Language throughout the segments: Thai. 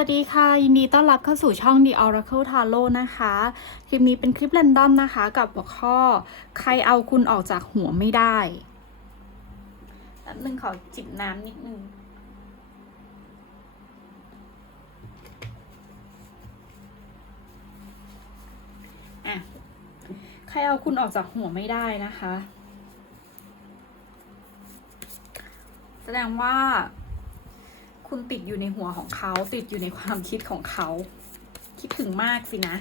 วัสดีค่ะ ยินดีต้อนรับเข้าสู่ช่อง The Oracle Tarot นะคะ คลิปนี้เป็นคลิปแรนดอมนะคะ กับหัวข้อ ใครเอาคุณออกจากหัวไม่ได้แป๊บนึงขอจิบน้ำนิดนึงอะ ใครเอาคุณออกจากหัวไม่ได้นะคะ แสดงว่า คุณติดอยู่ในหัวของเขาติดอยู่ในความคิดของเขา คิดถึงมากสินะ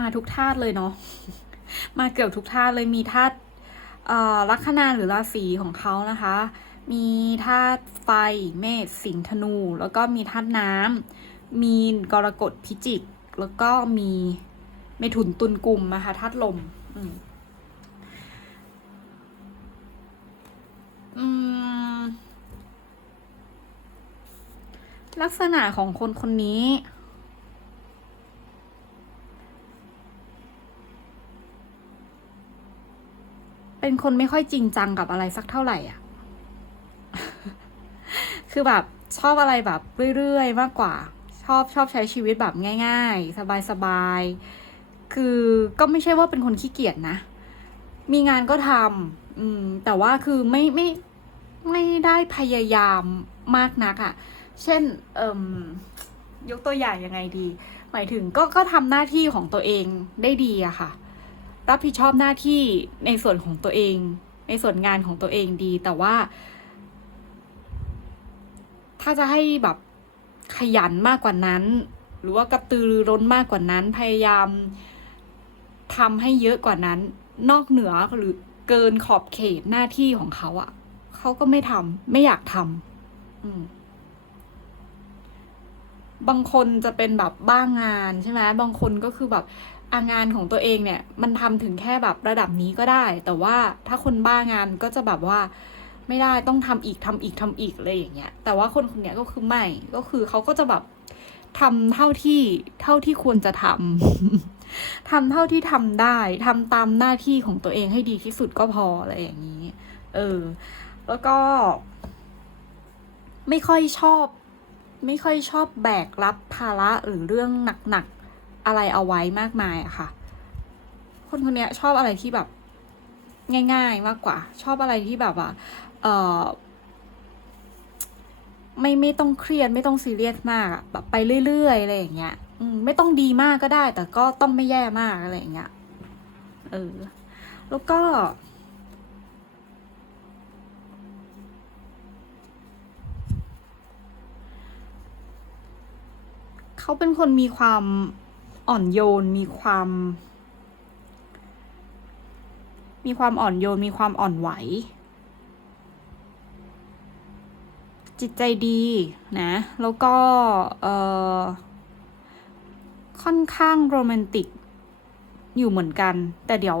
มาทุกธาตุเลยเนาะ มาเกือบทุกธาตุเลยมีธาตุลัคนาหรือราศีของเขานะคะ มีธาตุไฟ เมษ สิงห์ธนู แล้วก็มีธาตุน้ำ มีนกรกฎพิจิก แล้วก็มีเมถุนตุลกุมนะคะธาตุลมอืมลักษณะของคนคนนี้ เป็นคนไม่ค่อยจริงจังกับอะไรสักเท่าไหร่อะ คือแบบชอบอะไรแบบเรื่อยๆ มากกว่า ชอบชอบใช้ชีวิตแบบง่าย ๆ สบายๆ คือก็ไม่ใช่ว่าเป็นคนขี้เกียจนะ มีงานก็ทำอืมแต่ว่าคือไม่ไม่ไม่ได้พยายามมากนักอะ่ะ เช่นเอ่มยกตัวอย่างยังไงดี หมายถึงก็ก็ทำหน้าที่ของตัวเองได้ดีอะค่ะ รับผิดชอบหน้าที่ในส่วนของตัวเอง ในส่วนงานของตัวเองดี แต่ว่า ถ้าจะให้แบบขยันมากกว่านั้น หรือว่ากระตือรือร้นมากกว่านั้น พยายามทำให้เยอะกว่านั้น นอกเหนือหรือเกินขอบเขตหน้าที่ของเขาอะ่ะเขาก็ไม่ทำไม่อยากทำอืมบางคนจะเป็นแบบบ้างงานใช่ไหมบางคนก็คือแบบอางานของตัวเองเนี่ย มันทำถึงแค่แบบระดับนี้ก็ได้ แต่ว่าถ้าคนบ้างานก็จะแบบว่า ไม่ได้ต้องทำอีกทำอีกทำอีกอะไรอย่างเงี้ย แต่ว่าคนคนนี้ก็คือไม่ก็คือเขาก็จะแบบทำเท่าที่เท่าที่ควรจะทำทำเท่าที่ทำได้ทำตามหน้าที่ของตัวเองให้ดีที่สุดก็พออะไรอย่างนี้ เออ แล้วก็ ไม่ค่อยชอบ ไม่ค่อยชอบแบกรับภาระหรือเรื่องหนักๆอะไรเอาไว้มากมายอะค่ะ คนคนนี้ชอบอะไรที่แบบง่าย ๆ มากกว่า ชอบอะไรที่แบบว่า เออไม่ไม่ต้องเครียดไม่ต้องซีเรียสมากอะแบบไปเรื่อยๆอะไรอย่างเงี้ยมไม่ต้องดีมากก็ได้ แต่ก็ต้องไม่แย่มากอะไรอย่างเงี้ยเออแล้วก็ เขาเป็นคนมีความอ่อนโยนมีความ มีความอ่อนโยนมีความอ่อนไหว จิตใจดีนะ แล้วก็เออค่อนข้างโรแมนติกอยู่เหมือนกัน แต่เดี๋ยว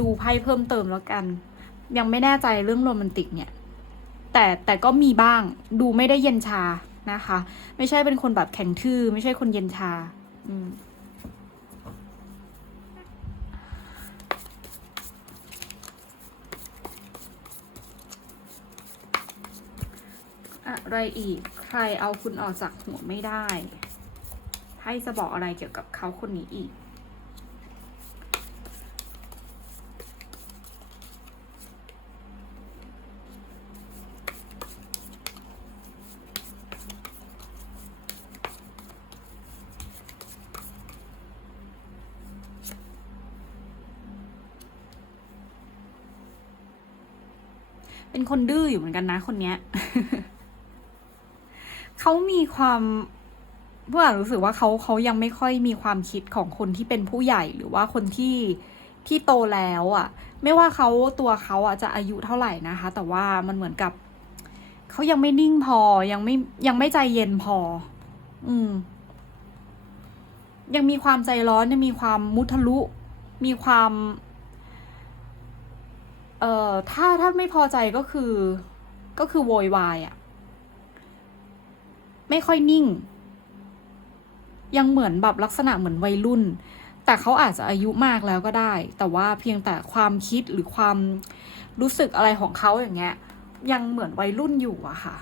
ดูไพ่เพิ่มเติมแล้วกัน ยังไม่แน่ใจเรื่องโรแมนติกเนี่ย แต่แต่ก็มีบ้างดูไม่ได้เย็นชานะคะ ไม่ใช่เป็นคนแบบแข็งทื่อ ไม่ใช่คนเย็นชา อืม อะไรอีก ใครเอาคุณออกจากหัวไม่ได้ไพ่จะบอกอะไรเกี่ยวกับเขาคนนี้อีก เป็นคนดื้ออยู่เหมือนกันนะคนเนี้ย เขามีความเพื่อนรู้สึกว่าเขาเขายังไม่ค่อยมีความคิดของคนที่เป็นผู้ใหญ่หรือว่าคนที่ที่โตแล้วอะ่ะ ไม่ว่าเขาตัวเขาอะจะอายุเท่าไหร่นะคะ แต่ว่ามันเหมือนกับเขายังไม่นิ่งพอยังไม่ยังไม่ใจเย็นพอ อืม ยังมีความใจร้อนยังมีความมุทะลุ มีความ เอ่อถ้าถ้าไม่พอใจก็คือ ก็คือโวยวายอะ่ะ ไม่ค่อยนิ่ง ยังเหมือนแบบลักษณะเหมือนวัยรุ่น แต่เขาอาจจะอายุมากแล้วก็ได้ แต่ว่าเพียงแต่ความคิดหรือความรู้สึกอะไรของเขาอย่างเงี้ย ยังเหมือนวัยรุ่นอยู่อะค่ะ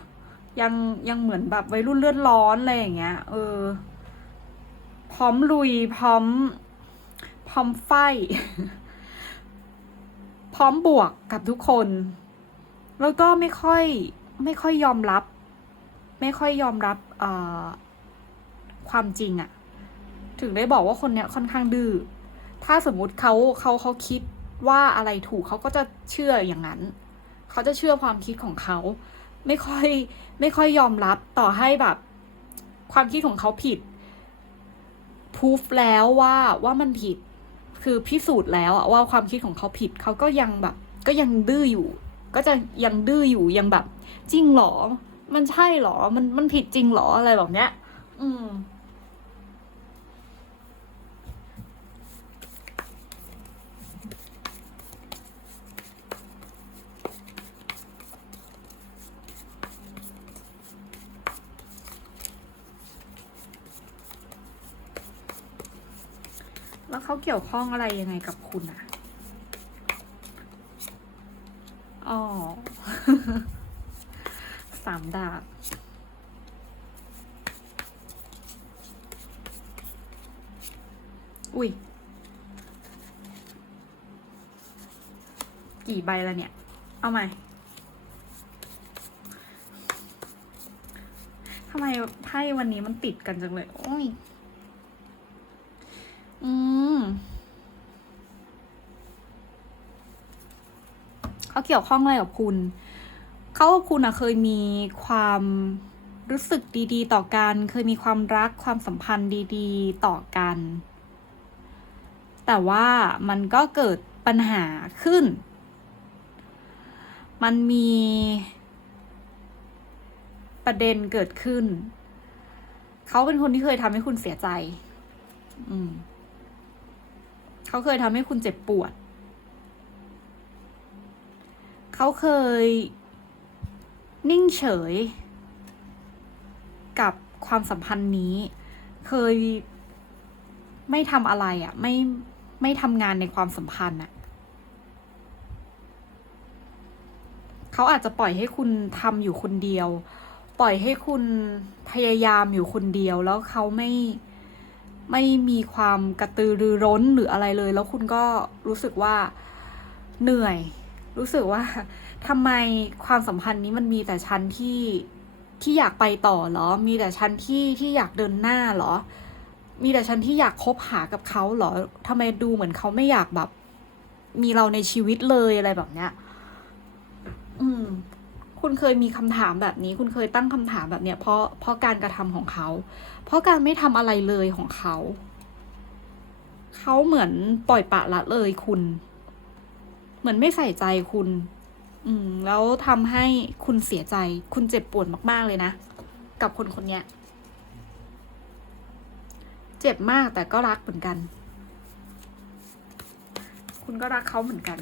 ยังยังเหมือนแบบวัยรุ่นเลือดร้อนอะไรอย่างเงี้ย เออ พร้อมลุยพร้อม พร้อมไฟพร้อมบวกกับทุกคน แล้วก็ไม่ค่อยไม่ค่อยยอมรับ ไม่ค่อยยอมรับความจริงอะถึงได้บอกว่าคนเนี้ยค่อนข้างดื้อถ้าสมมุติเขาเขาเขาคิดว่าอะไรถูกเขาก็จะเชื่ออย่างนั้น เขาจะเชื่อความคิดของเขา ไม่ค่อยไม่ค่อยยอมรับต่อให้แบบ ความคิดของเขาผิดพูฟแล้วว่าว่ามันผิด คือพิสูจน์แล้วอะว่าความคิดของเขาผิดเขาก็ยังแบบ ก็ยังดื้ออยู่ ก็จะยังดื้ออยู่ยังแบบ จริงหรอ มันใช่เหรอ มันมันผิดจริงเหรออะไรแบบเนี้ย อืม แล้วเขาเกี่ยวข้องอะไรยังไงกับคุณอะอ๋อ สามดาบอุ้ย กี่ใบแล้วเนี่ย เอาใหม่ทำไมไพ่วันนี้มันติดกันจังเลย โอ้ย อืมเขาเกี่ยวข้องอะไรกับคุณ เขากับคุณอะเคยมีความรู้สึกดีๆ ต่อกัน เคยมีความรักความสัมพันธ์ดีๆ ต่อกัน แต่ว่ามันก็เกิดปัญหาขึ้น มันมีประเด็นเกิดขึ้น เขาเป็นคนที่เคยทำให้คุณเสียใจ อืม เขาเคยทำให้คุณเจ็บปวด เขาเคย นิ่งเฉย กับความสัมพันธ์นี้ เคยไม่ทำอะไรอะ่ะ ไม่ไม่ทำงานในความสัมพันธ์อะ่ะเขาอาจจะปล่อยให้คุณทำอยู่คนเดียว ปล่อยให้คุณพยายามอยู่คนเดียว แล้วเขาไม่ไม่มีความกระตือรือร้นหรืออะไรเลย แล้วคุณก็รู้สึกว่าเหนื่อย รู้สึกว่า ทำไมความสัมพันธ์นี้มันมีแต่ฉันที่ที่อยากไปต่อเหรอ มีแต่ฉันที่ที่อยากเดินหน้าเหรอ มีแต่ฉันที่อยากคบหากับเขาเหรอทำไมดูเหมือนเขาไม่อยากแบบ มีเราในชีวิตเลยอะไรแบบเนี้ย อืม คุณเคยมีคำถามแบบนี้ คุณเคยตั้งคำถามแบบเนี้ย เพราะเพราะการกระทำของเขา เพราะการไม่ทำอะไรเลยของเขา เขาเหมือนปล่อยปละละเลยคุณ เหมือนไม่ใส่ใจคุณ อืม แล้วทำให้คุณเสียใจ คุณเจ็บปวดมาก ๆ เลยนะ กับคนคนเนี้ยเจ็บมากแต่ก็รักเหมือนกัน คุณก็รักเขาเหมือนกัน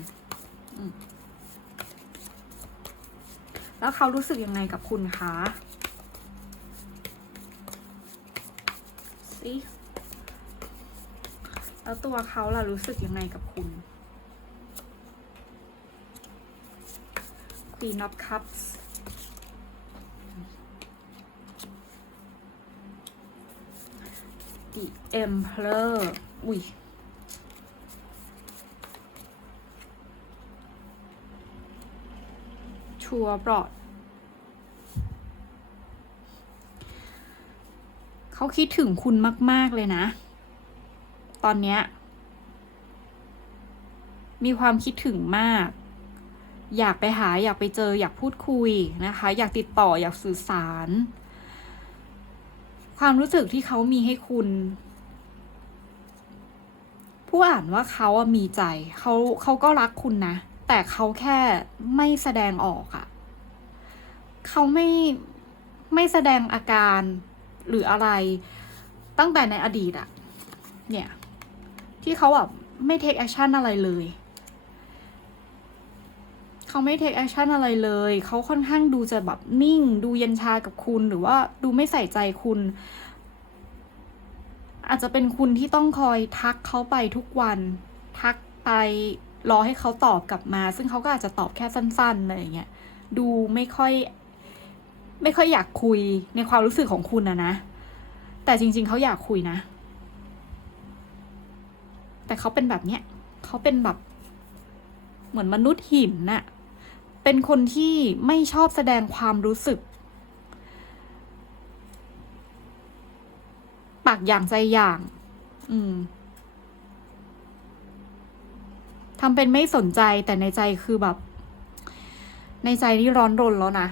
แล้วเขารู้สึกยังไงกับคุณคะสิแล้วตัวเขาล่ะรู้สึกยังไงกับคุณ Queen of Cups The Emperor อุ้ย ชัวร์บรอด เขาคิดถึงคุณมาก ๆ เลยนะ ตอนเนี้ย มีความคิดถึงมาก อยากไปหาอยากไปเจออยากพูดคุยนะคะ อยากติดต่ออยากสื่อสาร ความรู้สึกที่เขามีให้คุณ ผู้อ่านว่าเขาอะมีใจเขาเขาก็รักคุณนะ แต่เขาแค่ไม่แสดงออกอะเขาไม่ไม่แสดงอาการหรืออะไรตั้งแต่ในอดีตอะเนี่ย ที่เขาแบบไม่เทคแอคชั่นอะไรเลย เขาไม่เทคแอคชั่นอะไรเลย เขาค่อนข้างดูจะแบบนิ่ง ดูเย็นชากับคุณ หรือว่าดูไม่ใส่ใจคุณ อาจจะเป็นคุณที่ต้องคอยทักเขาไปทุกวัน ทักไปรอให้เขาตอบกลับมา ซึ่งเขาก็อาจจะตอบแค่สั้นๆอะไรอย่างเงี้ย ดูไม่ค่อย ไม่ค่อยอยากคุยในความรู้สึกของคุณนะนะ แต่จริง ๆ เขาอยากคุยนะ แต่เขาเป็นแบบเนี้ย เขาเป็นแบบเหมือนมนุษย์หินน่ะ เป็นคนที่ไม่ชอบแสดงความรู้สึก ปากอย่างใจอย่าง อืมทำเป็นไม่สนใจแต่ในใจคือแบบ ในใจนี่ร้อนรนแล้วนะ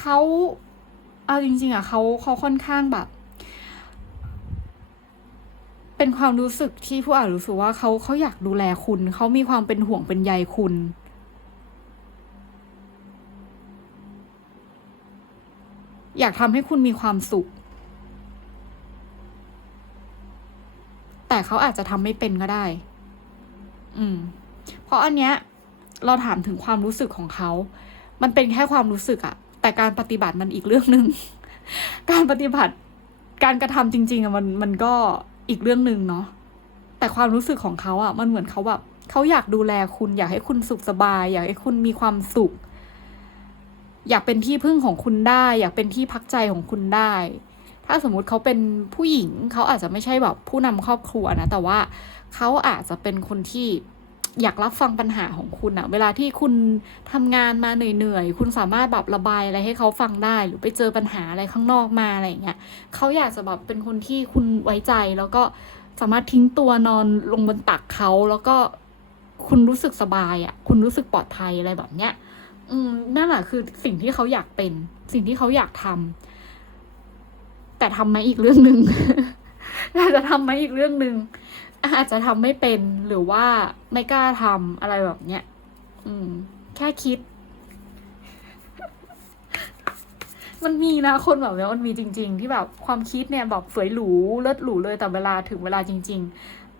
เขาเอาจริง ๆ อะเขาเขาค่อนข้างแบบ เป็นความรู้สึกที่ผู้อ่านรู้สึกว่าเขาเขาอยากดูแลคุณ เขามีความเป็นห่วงเป็นใยคุณ อยากทำให้คุณมีความสุข แต่เขาอาจจะทำไม่เป็นก็ได้ อืม เพราะอันเนี้ย เราถามถึงความรู้สึกของเขา มันเป็นแค่ความรู้สึกอะแต่การปฏิบัติมันอีกเรื่องหนึ่ง การปฏิบัติ การกระทำจริง ๆอะมันมันก็ อีกเรื่องหนึ่งเนาะแต่ความรู้สึกของเขาอะมันเหมือนเขาแบบเขาอยากดูแลคุณอยากให้คุณสุขสบาย อยากให้คุณมีความสุข อยากเป็นที่พึ่งของคุณได้ อยากเป็นที่พักใจของคุณได้ ถ้าสมมุติเขาเป็นผู้หญิงเขาอาจจะไม่ใช่แบบผู้นำครอบครัวนะแต่ว่าเขาอาจจะเป็นคนที่ อยากรับฟังปัญหาของคุณอะเวลาที่คุณทำงานมาเหนื่อยๆ คุณสามารถแบบระบายอะไรให้เขาฟังได้ หรือไปเจอปัญหาอะไรข้างนอกมาอะไรเงี้ยเขาอยากจะแบบเป็นคนที่คุณไว้ใจแล้วก็สามารถทิ้งตัวนอนลงบนตักเขาแล้วก็คุณรู้สึกสบายอะคุณรู้สึกปลอดภัยอะไรแบบเนี้ย อืมนั่นแหละคือสิ่งที่เขาอยากเป็น สิ่งที่เขาอยากทำแต่ทำไหมอีกเรื่องหนึ่งอาจจะทำไหมอีกเรื่องหนึ่ง อาจจะทำไม่เป็นหรือว่าไม่กล้าทำอะไรแบบเนี้ยอืม แค่คิด มันมีนะคนแบบนี้มันมีจริง ๆ ที่แบบความคิดเนี่ยแบบสวยหรูเลิศหรูเลยแต่เวลาถึงเวลาจริง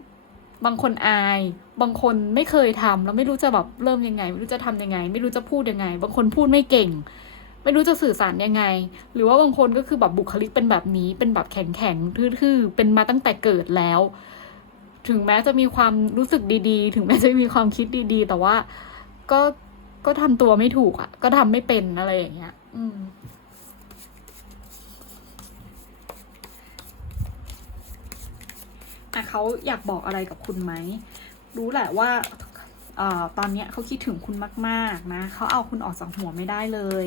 ๆ บางคนอาย บางคนไม่เคยทำแล้วไม่รู้จะแบบเริ่มยังไง ไม่รู้จะทำยังไง ไม่รู้จะพูดยังไง บางคนพูดไม่เก่งไม่รู้จะสื่อสารยังไง หรือว่าบางคนก็คือแบบบุคลิกเป็นแบบนี้ เป็นแบบแข็งแข็งทื่อๆ เป็นมาตั้งแต่เกิดแล้ว ถึงแม้จะมีความรู้สึกดีๆ ถึงแม้จะมีความคิดดีๆ แต่ว่าก็ก็ทำตัวไม่ถูกอะ ก็ทำไม่เป็นอะไรอย่างเงี้ย อืมอะเขาอยากบอกอะไรกับคุณไหม รู้แหละว่าเอ่อตอนเนี้ยเขาคิดถึงคุณมาก ๆ นะ เขาเอาคุณออกจากหัวไม่ได้เลย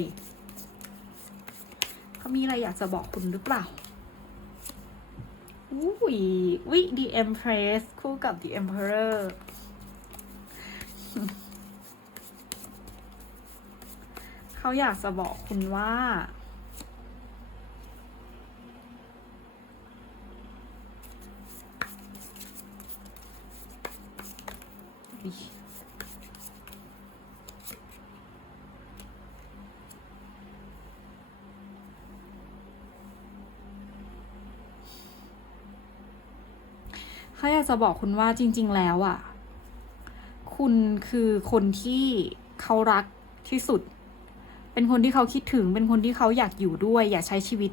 เขามีอะไรอยากจะบอกคุณหรือเปล่า อุ้ยวิ The Empress คู่กับ The Emperor เขาอยากจะบอกคุณว่า เขาอยากจะบอกคุณว่าจริง ๆ แล้วอะ คุณคือคนที่เขารักที่สุด เป็นคนที่เขาคิดถึง เป็นคนที่เขาอยากอยู่ด้วย อยากใช้ชีวิต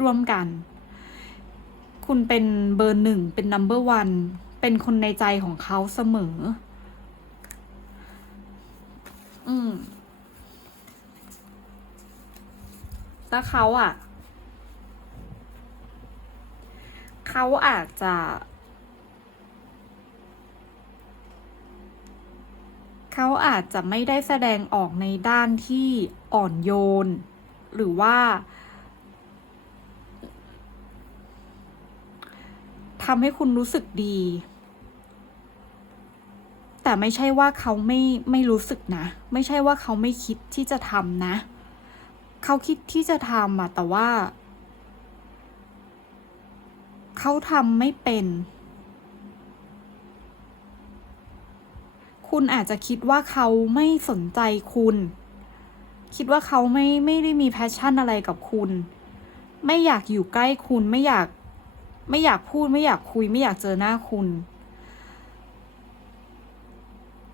ร่วมกัน คุณเป็นเบอร์หนึ่ง เป็น number one เป็นคนในใจของเขาเสมอ อืมแล้วเขาอะ เขาอาจจะ เขาอาจจะไม่ได้แสดงออกในด้านที่อ่อนโยน หรือว่าทำให้คุณรู้สึกดี แต่ไม่ใช่ว่าเขาไม่ไม่รู้สึกนะ ไม่ใช่ว่าเขาไม่คิดที่จะทำนะ เขาคิดที่จะทำอะแต่ว่า เขาทำไม่เป็น คุณอาจจะคิดว่าเขาไม่สนใจคุณ คิดว่าเขาไม่ไม่ได้มีแพชชั่นอะไรกับคุณ ไม่อยากอยู่ใกล้คุณไม่อยาก ไม่อยากพูดไม่อยากคุย ไม่อยากเจอหน้าคุณ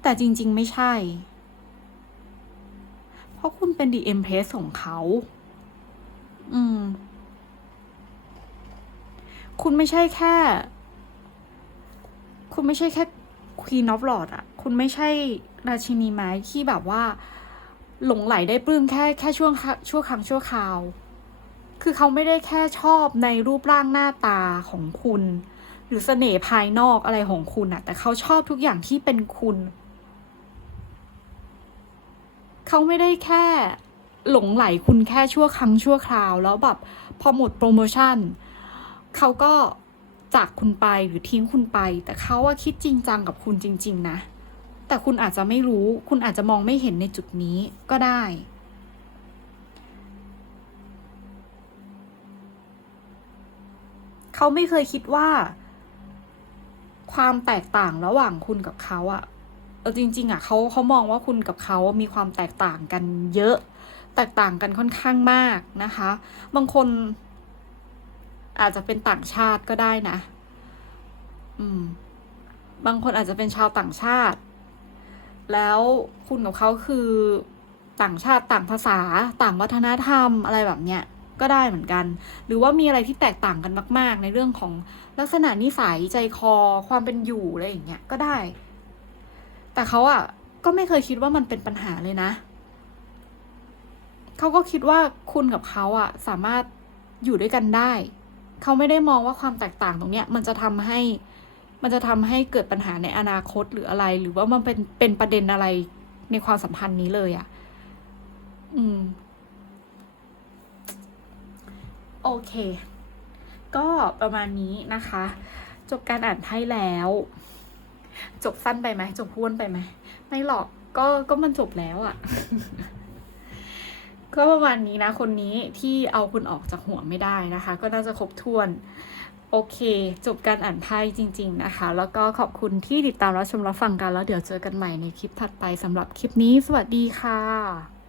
แต่จริง ๆ ไม่ใช่ เพราะคุณเป็น The Empress ของเขา อืม คุณไม่ใช่แค่ คุณไม่ใช่แค่ Queen of Lord อะคุณไม่ใช่ราชินีไม้ที่แบบว่า หลงไหลได้ปลื้มแค่แค่ช่วงชั่วครั้งชั่วคราว คือเขาไม่ได้แค่ชอบในรูปร่างหน้าตาของคุณ หรือเสน่ห์ภายนอกอะไรของคุณอะแต่เขาชอบทุกอย่างที่เป็นคุณ เขาไม่ได้แค่หลงไหลคุณแค่ชั่วครั้งชั่วคราว แล้วแบบพอหมดโปรโมชั่นเขาก็ จากคุณไปหรือทิ้งคุณไป แต่เขาว่าคิดจริงจังกับคุณจริง ๆ นะ แต่คุณอาจจะไม่รู้ คุณอาจจะมองไม่เห็นในจุดนี้ก็ได้ เขาไม่เคยคิดว่า ความแตกต่างระหว่างคุณกับเขาอะเออจริง ๆอะเขาเขามองว่าคุณกับเขามีความแตกต่างกันเยอะ แตกต่างกันค่อนข้างมากนะคะ บางคน อาจจะเป็นต่างชาติก็ได้นะ อืม บางคนอาจจะเป็นชาวต่างชาติ แล้วคุณกับเขาคือต่างชาติต่างภาษา ต่างวัฒนธรรมอะไรแบบเนี้ยก็ได้เหมือนกัน หรือว่ามีอะไรที่แตกต่างกันมาก ๆ ในเรื่องของลักษณะนิสัยใจคอความเป็นอยู่อะไรอย่างเงี้ยก็ได้ แต่เขาอะก็ไม่เคยคิดว่ามันเป็นปัญหาเลยนะ เขาก็คิดว่าคุณกับเขาอะสามารถอยู่ด้วยกันได้ เขาไม่ได้มองว่าความแตกต่างตรงเนี้ยมันจะทำให้มันจะทำให้เกิดปัญหาในอนาคตหรืออะไร หรือว่ามันเป็นเป็นประเด็นอะไรในความสัมพันธ์นี้เลยอะ่ะ อืม โอเค ก็ประมาณนี้นะคะ จบการอ่านไพ่แล้ว จบสั้นไปไหมจบพ้วนไปไหม ไม่หรอกก็ก็มันจบแล้วอะ่ะ ก็ประมาณนี้นะคนนี้ที่เอาคุณออกจากหัวไม่ได้นะคะ ก็น่าจะครบถ้วน โอเค จบการอ่านไพ่จริง ๆ นะคะ แล้วก็ขอบคุณที่ติดตามรับชมรับฟังกันแล้วเดี๋ยวเจอกันใหม่ในคลิปถัดไปสำหรับคลิปนี้ สวัสดีค่ะ